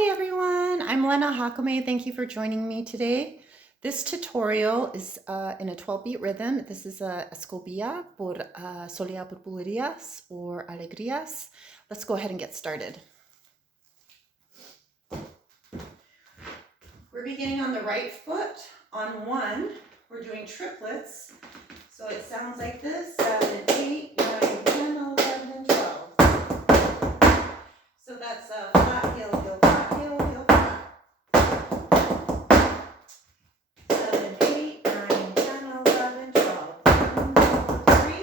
Hi everyone, I'm Lena Jacome. Thank you for joining me today. This tutorial is in a 12-beat rhythm. This is a escobilla por Soleá por bulerías or alegrías. Let's go ahead and get started. We're beginning on the right foot. On one, we're doing triplets. So it sounds like this: 7, 8, 9, 10, 11, 12. So that's a flat, heel, heel, flat, heel, heel, flat. 7, 8, 9, 10, 11, 12. 1, 2, 3.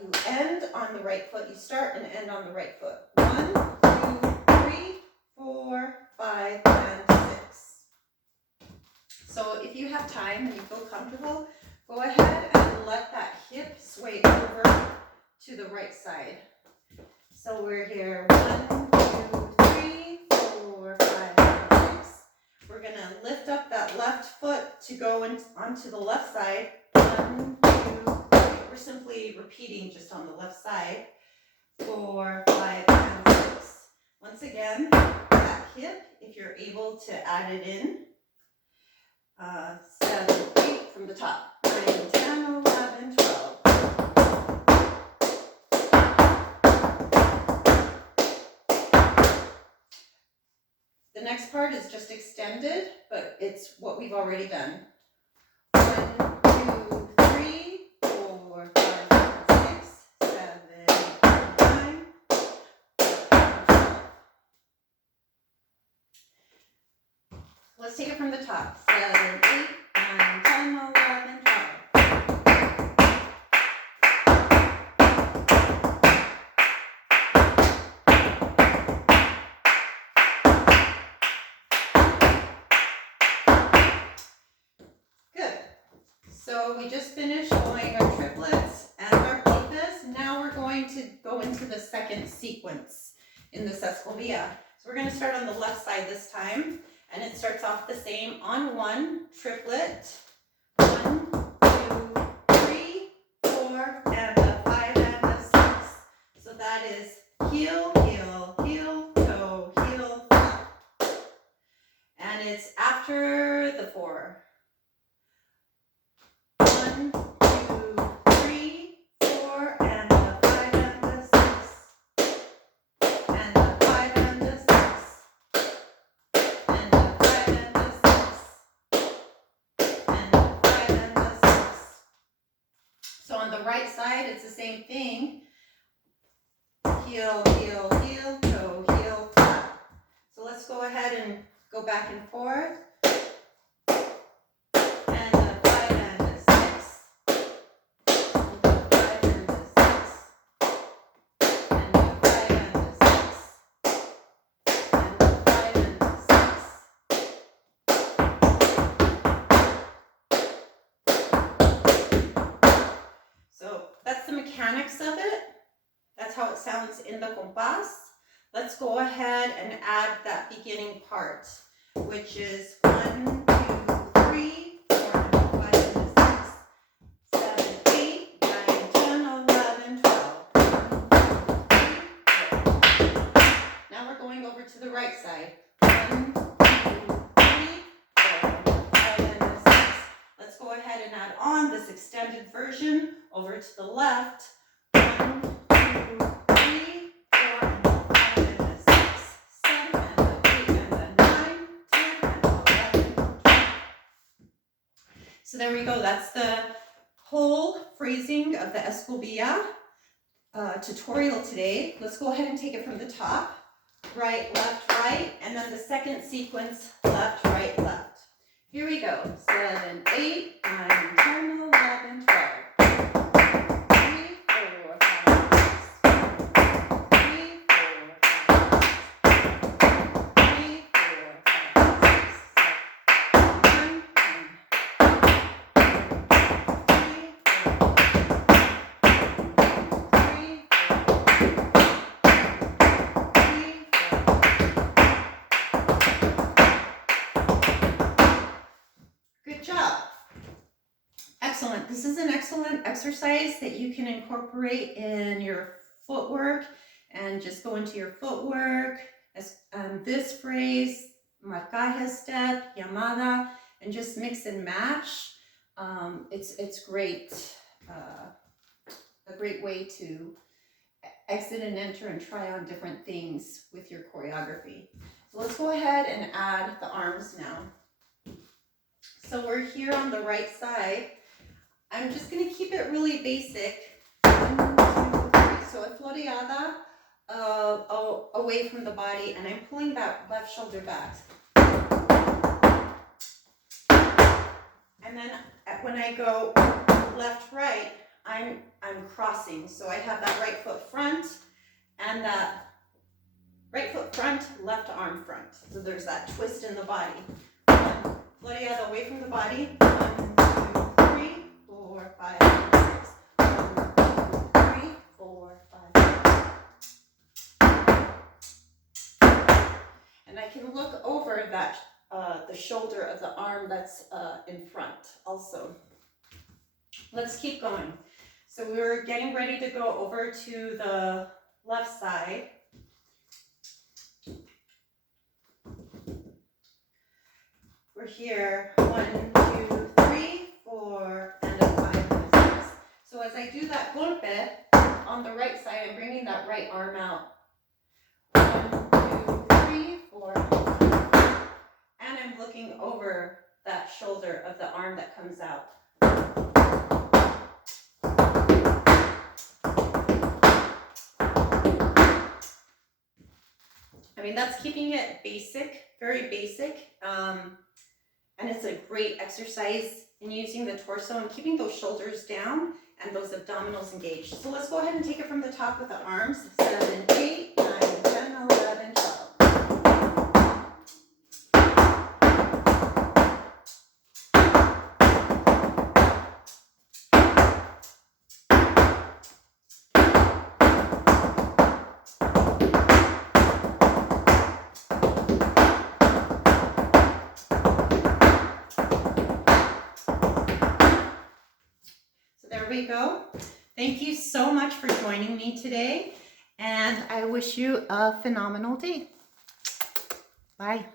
You end on the right foot. You start and end on the right foot. 1, 2, 3, 4, 5, and 6. So if you have time and you feel comfortable, go ahead and let that hip sway over to the right side. So we're here 1, 2, 3, 4, 5, 6. We're going to lift up that left foot to go onto the left side. 1, 2, 3. We're simply repeating just on the left side. 4, 5, and 6. Once again, that hip, if you're able to add it in. 7, 8 from the top. 9, 10, 11, 12. The next part is just extended, but it's what we've already done. 1, 2, 3, 4, 5, 6, 7, 8, 9. Let's take it from the top. 7, 8, 9, 10, 11, 12. Good. So we just finished going our triplets and our pifas. Now we're going to go into the second sequence in this escobilla. So we're going to start on the left side this time. And it starts off the same on one triplet. 1, 2, 3, 4, and a 5 and a 6. So that is heel, heel, heel, toe, heel, flat. And it's after the 4. 1, 2, 3, 4, and a 5 and a 6. And a 5 and a 6. So on the right side, it's the same thing. Heel, heel, heel, toe, heel, flat. So let's go ahead and go back and forth. And a 5 and a 6. And a 5 and a 6. And a 5 and a 6. And a 5 and a 6. So that's the mechanics of it. That's how it sounds in the compás. Let's go ahead and add that beginning part, which is 1, 2, 3, 4, 5, 6, 7, 8, 9, 10, 11, 12. 1, 2, 3, 4. Now we're going over to the right side. 1, 2, 3, 4, 5, and 6. Let's go ahead and add on this extended version over to the left. 1, 2, 3, 4, and a 5 and a 6, 7 and a 8 and a 9, 10 and 11, 12. So there we go. That's the whole phrasing of the escobilla tutorial today. Let's go ahead and take it from the top. Right, left, right, and then the second sequence, left, right, left. Here we go. 7, 8, 9, 10, 11, 12. 3, 4, 5, 6. 3, 4, 5, 6. 3, 4, 5, 6. 1, Good job. Excellent. This is an excellent exercise that you can incorporate in your footwork and just go into your footwork, This phrase, marcaje step, llamada, and just mix and match. It's great, a great way to exit and enter and try on different things with your choreography. So let's go ahead and add the arms now. So we're here on the right side. I'm just going to keep it really basic. 1, 2, 3. So a floreada away from the body, and I'm pulling that left shoulder back. And then when I go left, right, I'm crossing. So I have that right foot front and that right foot front, left arm front. So there's that twist in the body. Floreada away from the body. 1, 2, 3, 4, 5, 6. 1, 2, 3, 4, 5. And I can look over that the shoulder of the arm that's in front also. Let's keep going. So we're getting ready to go over to the left side. We're here, 1, 2, 3, 4, and a 5 and a 6. So as I do that golpe on the right side, I'm bringing that right arm out. 1, 2, 3, 4, and I'm looking over that shoulder of the arm that comes out. I mean, that's keeping it basic, very basic. And it's a great exercise in using the torso and keeping those shoulders down and those abdominals engaged. So let's go ahead and take it from the top with the arms. 7, 8, 9, 10, 11, 12. There we go. Thank you so much for joining me today, and I wish you a phenomenal day. Bye.